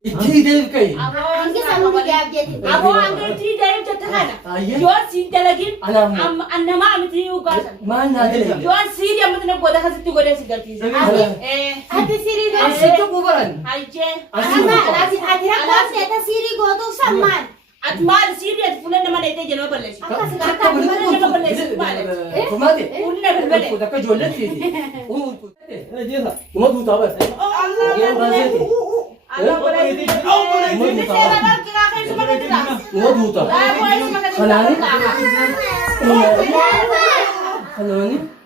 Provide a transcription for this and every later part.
itti deebikay Hangi sanuu gaaf jeeti. Aboo angirtii deemte takana. Yoo siin dalagin annamaa miti ugaasan. maal naa dalagi Yoo sii deemte na godha kasitti godhee si galchiisa. Ati sirii gootu. asitti qubaran Hayyee. Ati rakkoon seeta sirii gootu sammaan. Ati maal sii deemte fuula nama dheedhee jedhama balleessu. fumaate Fuulli na bilbilee. akka ijoolletti uma duutaa bar ogeen baaseeti uma duutaa kanaani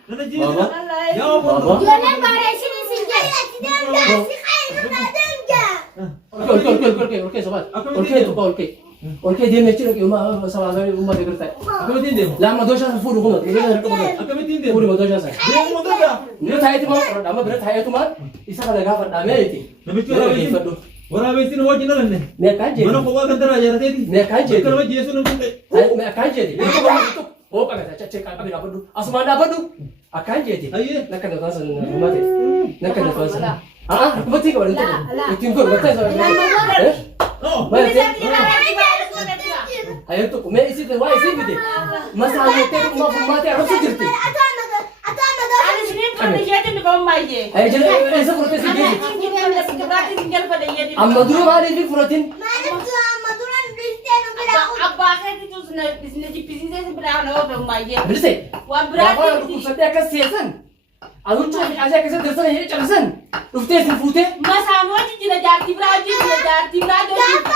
baba baba Ijoolleen bareechinii siin jedhu. olkee sobaat olkee tuqaa olkee deemee jira sabaa umma deeggartaa Akkamitti deemu? lama dooshaa fuudhu kuma Akkamitti deemu? fuudhu dooshaa sana Deemu dada. ni taayitu maa qoradhaama bira taayitu maa isa kana gaafa dhaamee itti Namichi waraabessin wajjin alanne. meeqaan Mana jeeti kophaa kan taraa jaarateeti. meeqaan jeeti Bakka nama jeesu namni meeqaan jeeti oo qabata cachee qaqqabe dhaabadhu asumaan dhaabadhu akkaan jeeti Hayyee. nakka na taasan fumate nakka na taasan akkumatti qaban ittiin godhu gattaa isa ayo tokko mee isii waa isii fide masaa jettee dhuma fummaatee arrabsu jirti Ani siniin kan isheetiin dhufamu maayyee. ayo jedhe isa furtee si geessi amma dura maaliif furatin Abbaa keetitu na jibbisiisee si biraa kana oofamu maayyee. bilise Waan biraa gaafa dhukkubsattee akkas seesan aduucha fi asii akkasii darsan hin cabsan dhuftee isin fuutee Masaanoo jijjiira jaartii biraa jijjiira jaartii biraa jijjiira.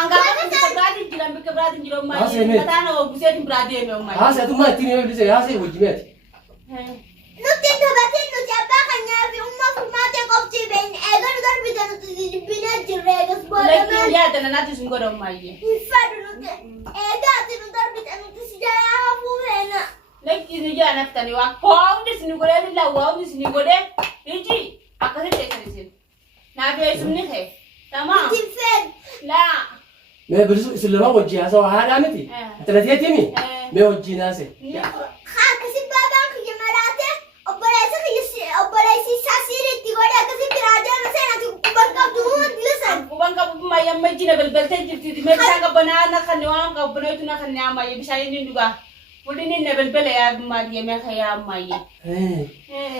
Angaafa kutuba biraa jijjiira bakka biraa jijjiira maayyee. Mataan oguseetiin biraa deeme maayyee. haasatummaa ittiin yoo bilise haasee wajjimeeti Lakkiin yaadana naatti sun godhamu maayyee. Lakkiin ijaa naftanii waa koomni isin godhee fi lawwaa'umni isin godhee iji akkasitti teessan isin. Naaf eessumni kee. Tamaa. Laa. mee bilisu isin lamaa wajjii haasawa haadhaa miti atilateetimi mee wajjii naase Kuban qabu maayyee amma ijji na balbaltee jirti. Mee bishaan qabbanaa na kan waan qabbanootu na kan yaa maayyee bishaan inni dhugaa. Fudhinni na balbala yaa maayyee mee kan yaa maayyee.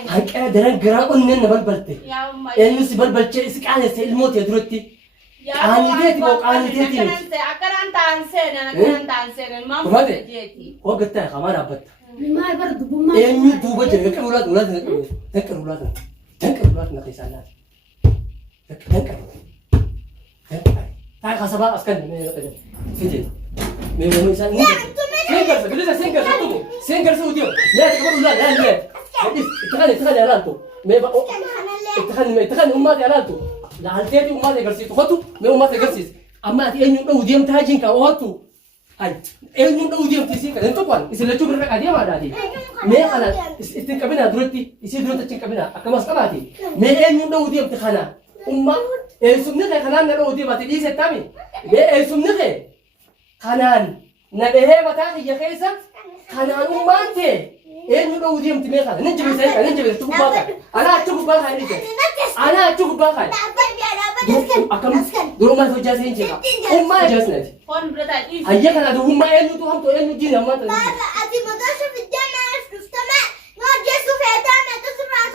hanqina daran garaa onneen na balbalte Yaa maayyee. eenyu si balbalchee si qaanesse ilmootee duratti qaaniteeti moo qaaniteeti miti Akkanaan ta'an seenan akkanaan ta'an seenan maal Kumate? jeeti. hoggattaa qamaa dhaabbatta Maal bara dubbummaa. eenyu duuba jira danqar ulaatu ulaatu danqar ulaatu danqar ulaatu na keessaa laata danqar taa kasabaa as kan mee naqaja sijee mee nama isaan seengarsa bilisa seengarsa tumu seengarsa utiyo mee ati qabar ulaa yaa mee itti kan yaalaaltu mee ba itti kan ummaati yaalaaltu laalteeti ummaati agarsiitu hotu mee ummaati agarsiisi amma ati eenyu dha'u deemtaa jiin kaa hotu ay eenyu dha'u deemti isii kan hin tuqwan isin lachuu birra qadeemaa daati mee kana ittiin qabinaa duratti isii duratti ittiin qabinaa akkamas qabaati mee eenyu dha'u deemti kana umma eessumni kee kanaan na dha'u deemati dhiisettami mee eessumni kee kanaan na dhahee mataa kiyya keessa kanaan ummaan ta'e eenyu dha'u deemti mee kana nin jibisa nin jibisa achi gubbaa kan anaa achi gubbaa kan dhiise anaa achi gubbaa kan akkam durumaa hojjaa seen jeeqa ummaa jaasnati Foon bira taa'e dhiisi. ayya kana duwummaa eenyutu hamtu eenyu diina ammaa ta'e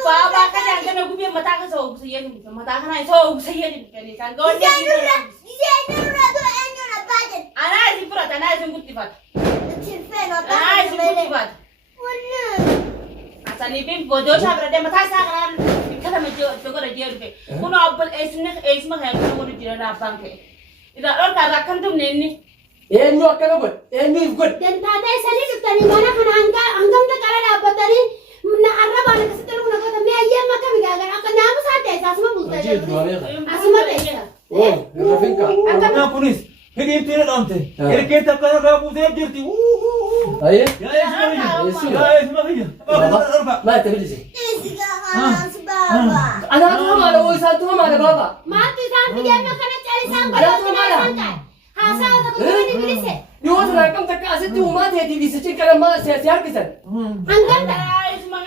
Baaba akka daangana gubee mataa keessa ogusa jedhu mataa kana isa ogusa jedhu kan isaan gaawwan anaa isin fudhata anaa isin guddifata anaa isin guddifata asaniifin bodooshaa bira deema mataa isaa kanaan bikkatama godha jee dhufe kun obbol eessuma kan kun godhu jira abbaan ka'e irraa dhorkaa irraa akkam tumne inni eenyu akkana godhe eenyuuf godhe Dantaata isanii dhuftanii mana kana hangamta qara dhaabbatanii na arrabaan akkasitti dhugna godha mee ayyeen makka midhaagan akka naamu isaa ta'e asuma bultee asuma ta'e. oo rafinka Akkana kunis hidhiibtiin hidhamte. Erkeetti akkana irraa buutee jirti. ayye Yaa eessuma biyya. maa itti bilise anaatu hamaadha oo isaatu hamaadha baaba Maaltu isaan biyyanna kana caalisaan godhatu isaan ta'e haasaa tokko ni bilise. dhiyoota naa kam takka asitti uumaa ta'eetiif isa cirqalamaa si harkisan Hangamta. isuma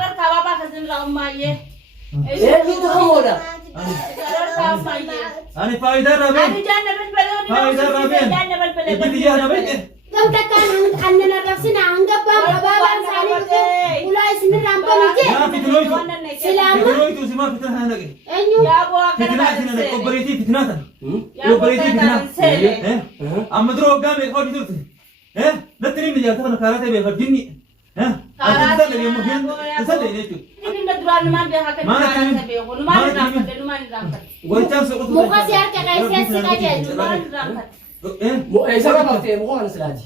dhorkaa baabaa Almanya. Eenyutu hamoodha? Ani faayidaa irraa beeku. Ani janna balbala. Faayidaa irraa beeku. Janna balbala. Ejjiti yaa na beekte. Gamta kan annan arrabsina hanga babaan isaanii ulaa isin raambanii jee. Yaa fitinooytu. Silaama. Fitinooytu simaa fitina sana dhaqe. Eenyu. Yaa bu'aa kana Fitinaa isin dhaqe obboleettii fitinaa sana. Yaa Obboleettii bu'aa fitinaa. Amma dura waggaa meeqa hojii turte? Natti nimni jaarta kana karaa ta'e beekaa jinni. Ati isa dhaqe yommuu hin isa dhaqe jechuudha. Inni duraan maan beekaa kan karaa beeku. Numaan raafate numaan raafate. Warichaan soqotu. Muka si harka keessaa si qajeelchu. Numaan raafate. Isa qabaatee muka kana silaati.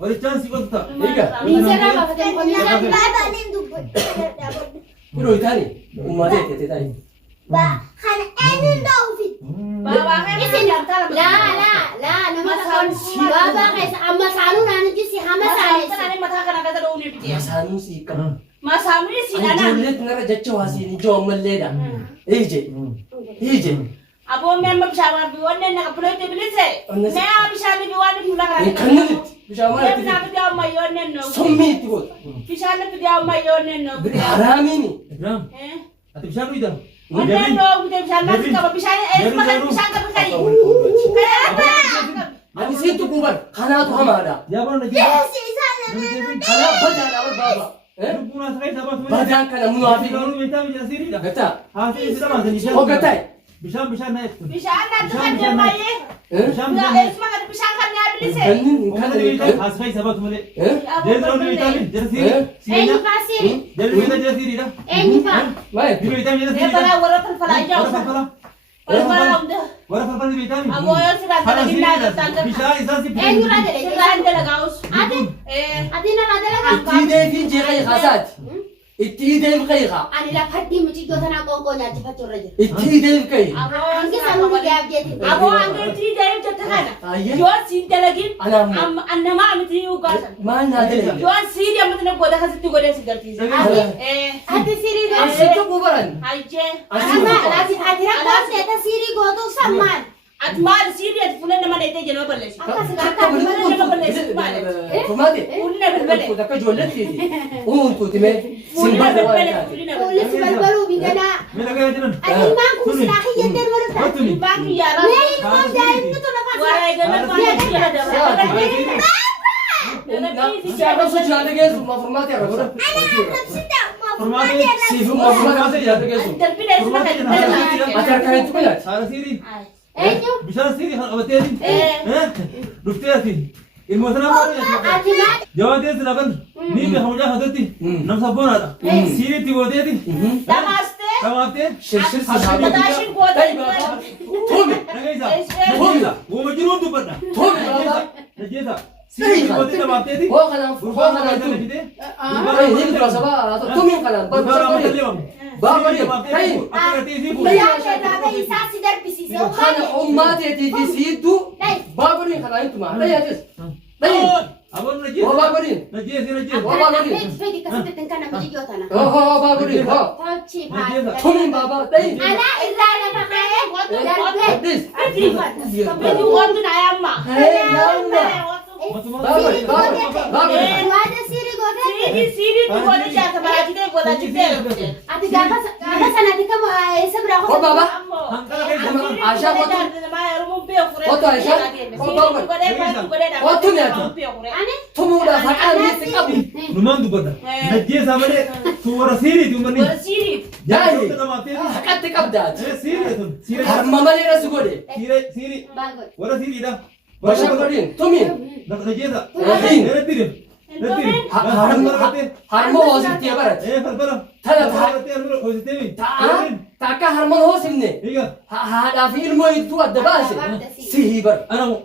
Warichaan si qotu ta'a. Miseera baafatee muka Kunoo itaani uummatee itti taa'e. Kan eenyuun dhoofi. Baabaa kan Laa nama takkaan baabaa keessa amma saanuu naannichi si hama saanes. Masaanuu mataa kana kasa dha'uu ni bitiya. Masaanuu si qaba. Masaanuu si dhana. Ijoolleetu nara jecha waasiin ijoo ammalleedha. Hiije. Aboo memma bishaan bi wanne na kapulete bilise. Mee bishaan bi wanne kula kana. Kannanitti bishaan maal itti Bishaan bi amma yoonne no. sommii itti goota. Bishaan bi amma yoonne no. Haraamiini. Ibraam. Ati bishaan dhuydam. Wanne no gute bishaan ma kaba bishaan makan bishaan kaba kari. Ani siitu kuban kanaatu hamaadha. Yaa bara na jeesu. Kanaa badaadha barbaaba. Lubbuun as keessaa baatu. Badaan kana munaafi. Loonuu beektaa biyya asiiriidha. Gataa. Haasii si dhabaatan bishaan. Hoggataa. Bishaan na eegtu. Bishaan na tukan jamaye. Bishaan Na na esma kan bishaan kan ya bilise. Kannin Uummanni kannin. beektaa as keessaa baatu malee. Jeesu loonuu beektaa biyya jara siiri. Eenyu Siiriidha. faasiri. Jeesu beektaa jara siiriidha. Eenyu faa. Waa'ee. Biyya beektaa jara E siiriidha. bala wara falfala Warra ijaa. falfala. Falfala umda. Warra falfala beektaa biyya. Aboo yoo siraan Haala dalaginaa siiriidha. jirtaan Bishaan isaa si Eenyu raadele. siraan dalagaa'us. Ati. Ati na raadele Itti hideefi jeeqee kaasaati. Itti hideef qayiqa. Ani lafa diimti gosa naa qoonqoo nyaachifachuu irra jira. Itti hideef qayi. Hangi saanuu ni gaaf jeeti. Aboo hangeetii deem jette kana. Ayyee. Yoo siin dalagin Anaammoo. annamaa miti yoo gaatan. Maal naa dalage? Yoo sii deemati na godha kasitti godhee si galchiise. Ati sirii As goote. situ kubaran. Hayyee. Ati rakkoon seeta sirii gootuu sammaan. Ati maal sirii ati fuula nama dheetee jedhama balleessi. Akka bulii Fumaate. Fuulli na bilbilee. Akka ijoollettiiti. Uumtuuti mee Fuulli na simbaata waan bilbilee. taate. Fuulli na Fuulli si bilbilee. balbaluu biganaa. Mina gaya jiran. Ati ilmaan kun silaa kiyyattee barata. Watuni. Baaki yaaraa. Mee ilmaan daa'imni tu lafa Waa eegala baay'ee jala dabala. Siyaasa jiraate geessu ma furmaate arrabsa. Siifu ma furmaate jiraate geessu. Darbina isma kan Ati harkaan itti kunaati. Haala siirii. Eenyu? Bishaan siirii kan qabateeti. Dhuftee ati. Ilmoo sanaa maal jedhama? Ati maal? Jawaatee sila kan ni beekamu jaa hatatti nam sabbonaadha. Siiriitti gooteeti. Damaastee. Kamaaftee. Shirshirsi Dadaashin goota. Tumi. Dhageessa. Dhageessa. Wooma jiruun dubbadha. Tumi baaba. Dhageessa. Siiriitti gootee damaafteeti. Hoo kanaan tumi. Ni bira sabaa tumi kanaan. Baabari. Yaa sheetaa isaa si darbisiise. Kana ummaateetii fi siiddu baabariin kanaan ittuma. Dhayaatis. Dhayin. Aboon Hoo najeessa. baabariin. Najeessa najeessa. Hoo baabariin. Fedi kasatti kan nama jijjootana. Hoo baabariin. Hoo. Tolchi Tumiin baabaa. Dhayin. Anaa irraa lafa ka'ee darbee. Addis. Bidi wantu na yamma. Hee naannaa. Baabari. Baabari. Waada sirii gootee. Siri tu godhe jaata baraatitee godhatitee. Ati gaafa sanatti kam eessa biraa Hoo baabaa. Hanqara keessa. Ashaa kootu. Ani Tumuudhaaf haqaan itti qabu. Numaan dubbadha. Najeessa malee suura siiriiti uummanni. Daa'ii. Damaafteeti. Haqatti qabdaati. Siirii sun. Siirii. Harma malee rasu godhe. Siirii. baagoo. Warra siiriidha. Bashaa godhin. Tumiin. Najeessa. Najiin. Natti dim. Natti dim. Harma hoosiftee barate. Falfala. Tana hoositeemi. Takka harma hoosifne. Hiika. Haadhaa fi ilmoo ittuu adda baase. Sihii bar. Anamu.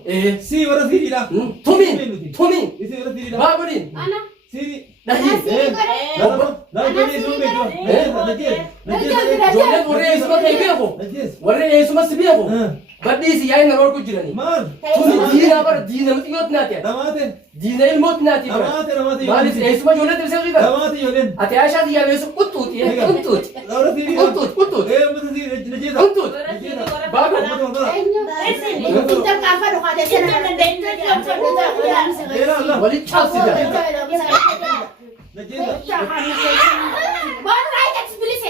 Sii warra siiriidha. Tumiin. Tumiin. Isi warra siiriidha. Baaburiin. Ana Siirii. Dhahii. Ijoolleen warri eessuma ta'e beeku. Warri eessuma si beeku. Badhiisi yaa'in naroor ku jirani. Tumi diinaa bara diina mixiyyooti naati. Diina ilmooti naati bara. Maaliif eessuma ijoollee tibisee hojii bara. Ati Aishaa xiyyaa beesu quttuuti. Quttuuti. Quttuuti. Quttuuti. Baabur. intal kaafa dhukaatee sana Walitti cabsida. Baru aja bilis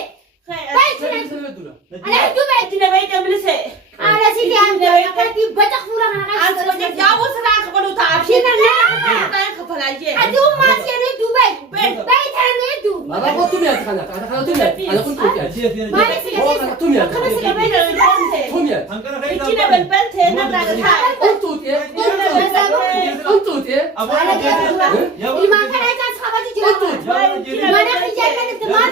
kana tumiya ana kun tumiya Maali si gasiisa. tumiya Akkana si qabee tumiya Angkara kayak Ichina balbalte na ta'a. untuute untuute Ilmaan kana ijaan sabati jira. Mana kiyyaan itti maal